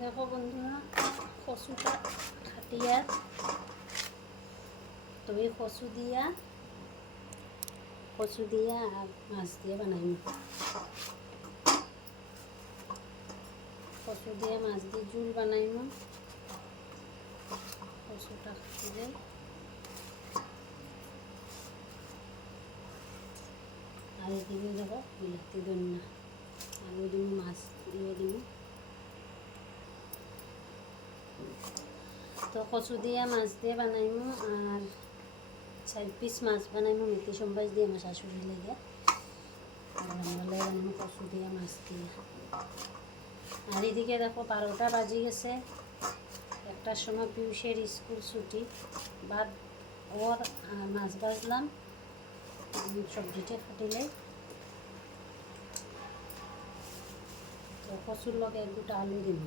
দেখো বন্ধুরা, কচুটা খাটিয়া তো এই কচু দিয়া আর মাছ দিয়ে বানাইম। কচু দিয়ে মাছ দিয়ে জুল বানাইম। কচুটা খাটিলে আর এদিকে দেখো বিলাতি ধনিয়া আলু দিব, মাছ দিয়ে দিব। তো কচু দিয়ে মাছ দিয়ে বানাইমু আর 4 পিস মাছ বানাইমু মেথি সম্বাস দিয়ে আমার শাশুড়ি লেগে। আর আমরা বানাইমু কচু দিয়ে মাছ দিয়ে। আর এদিকে দেখো 12টা বাজে গেছে। একটার সময় পিউষের স্কুল ছুটি, বাদ ওর মাছ ভাজলাম, সবজিটা ফাটিলে তো কচুর লগে 1-2টা আলু দিব।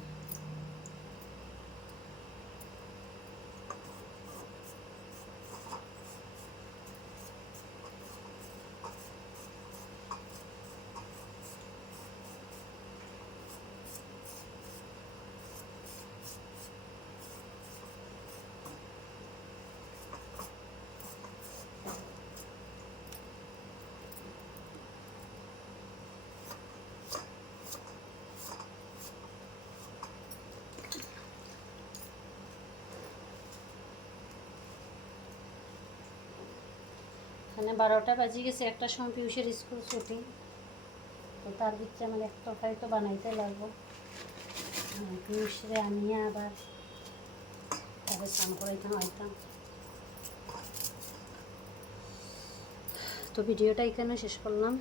এখানে 12টা বাজে গেছে, একটার সময় পিউষের স্কুল ছুটি। তো তার ভিতরে আমার এক তরকারি তো বানাইতে লাগবো। পিউষরে আনিয়ে আবার তাদের স্নান করাইতাম আইতাম। তো ভিডিওটা এখানে শেষ করলাম।